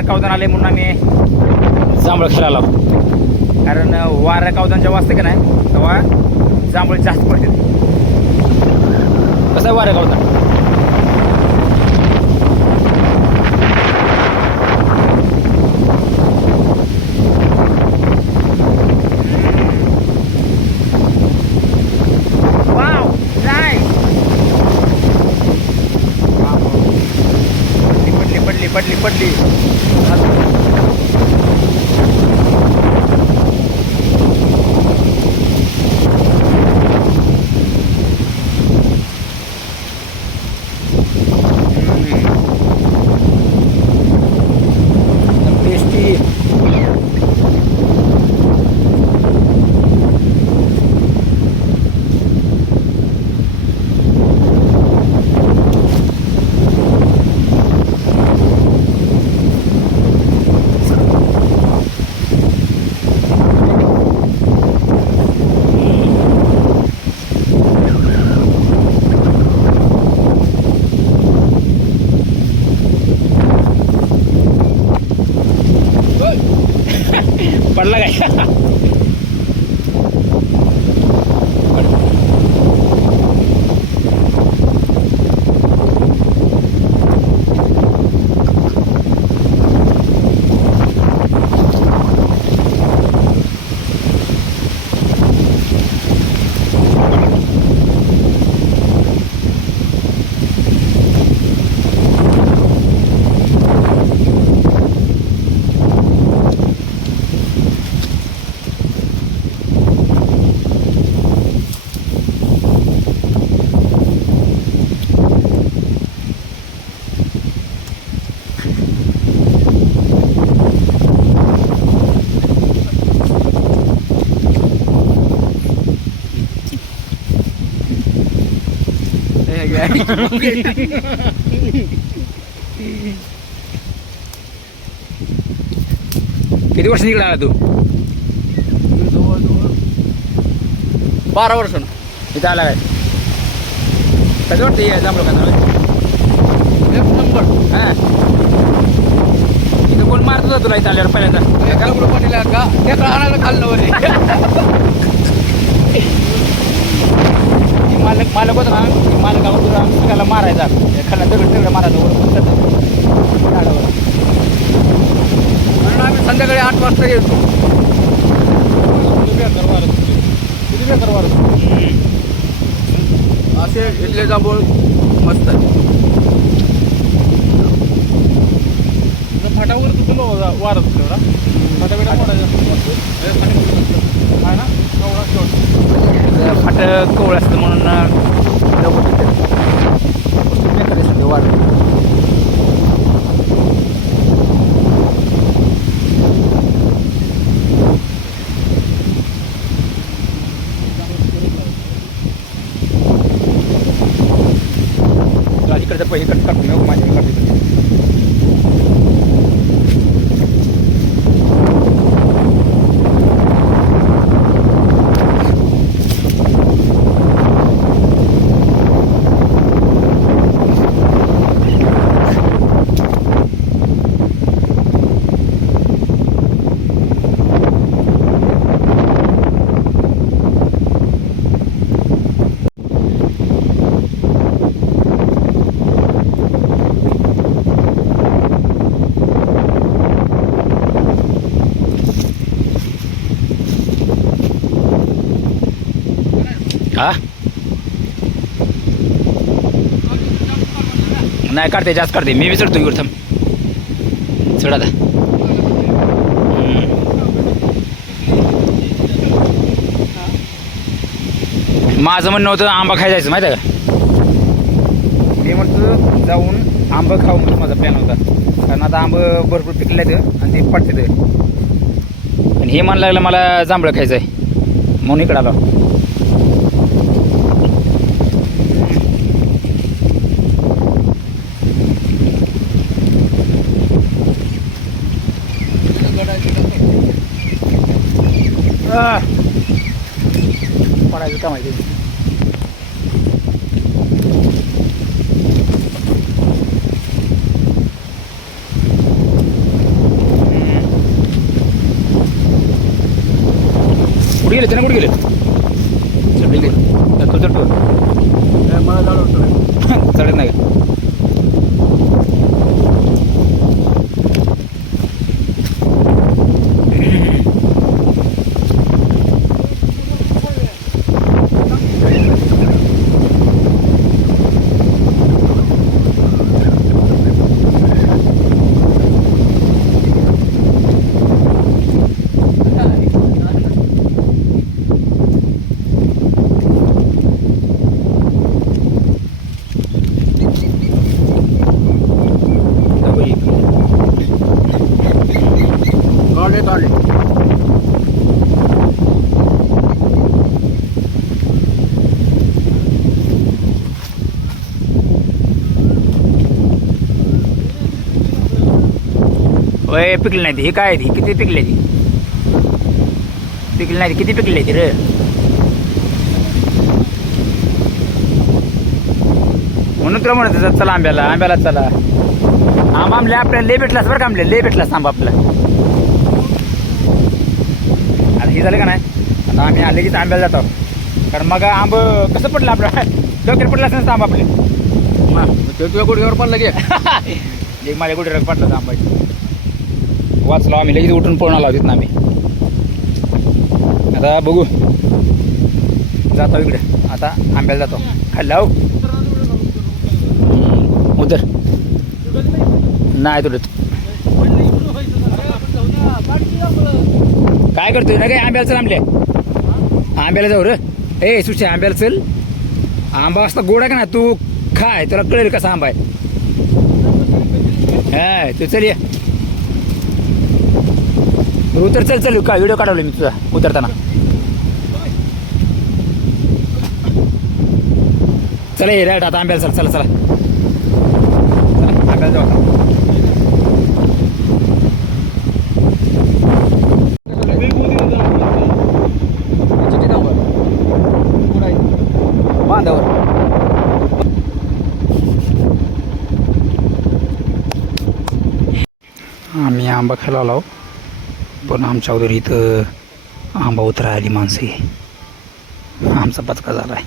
वारं कावदान आले म्हणून आम्ही जांभळ खेळायला आलो. कारण वारं कावदान जेव्हा असतं की नाही तेव्हा जांभळ जास्त पडते. कसं आहे वारं कावदान? पडली टेस्टी. पडला काय? किती वर्ष निघाला आला तू? 12 वर्ष इथं आला काय? कसं वाटतं जांभळ खाणार? एक नंबर. हां, इथं कोण मारत होता तुला इथं आल्यावर पहिल्यांदा? का आणायला खाल्लं वरे मालक होता ना, मालकावर सगळ्याला मारायचा, खाल्ला दगड मारायचा वर झाडावर. म्हणून आम्ही संध्याकाळी 8 वाजता येतो. किती बेकार वारत असे इथले जांभूळ मस्त आहे. फाटावर तुझं वारत तेवढा फाटा ना फाट कवळ असतं म्हणून वाढ. इकडचं पहिली कट काढतो माझ्या काढतो. हा नाही काढते, जास्त काढते. मी बी चढतो इकडं. थांब चढ आता. माझं म्हणणं होतं आंबा खायला जायचं माहिती आहे का? मी म्हणतो जाऊन आंबा खाऊ म्हणून माझा प्लॅन होता. कारण आता आंब भरपूर पिकले आणि ते पडते. आणि हे म्हणायला लागलं मला जांभळं खायचं आहे म्हणून इकडं आलो. पडायचं का माहिती. चेतन कुठे गेले तू चढतो मला जाऊ चढत नाही का? वय पिकली नाही ती हे काय ती किती पिकली ती पिकली नाही ती किती पिकली ती रे म्हणून तुला म्हणत होतं, चला आंब्याला चला आंबा आपल्याला लय भेटलास बरं का लय भेटलास आंबा आपला आता हे झालं का नाही आता आम्ही आले की आंब्याला जातो कारण मग आंब कसं पडलं आपलं डोक्यात पडलं असं आंबा आपले तुझ्या गुडघ्यावर पडलं गे एक माझ्या गुडघ्यावर पडलं आंबा वाचलो आम्ही लगेच उठून पळून आलो तिथं आम्ही आता बघू जातो इकडे आता आंब्याला जातो खाल्ला हो उधर नाही तुडत काय करतोय ना काय आंब्याला चल आंब्याला जाऊ रे ए सुशे आंब्याला चल आंबा असता गोड आहे का ना तू खाय तुला कळेल कसा आंबा आहे हा तू चल ये उतर चल का व्हिडिओ काढवले मी तुझा उतरताना चला ये राईट आता आंब्याला चला चला आंब्याला जाऊ आता बांधावर आम्ही आंबा खायला आलो पण आमच्या अगोदर इथं आंबा उतरा आली माणसं आमचा पचका झाला आहे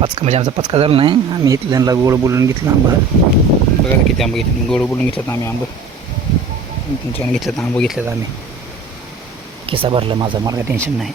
पचका म्हणजे आमचा पचका झाला नाही आम्ही इथल्यांना गोड बोलून घेतला आंबा बघा किती आंबा घेतलं गोड बोलून घेतलं आम्ही आंबा तुमच्यानं घेतलं आंबा घेतलं आम्ही किस्सा भरला माझा मला टेन्शन नाही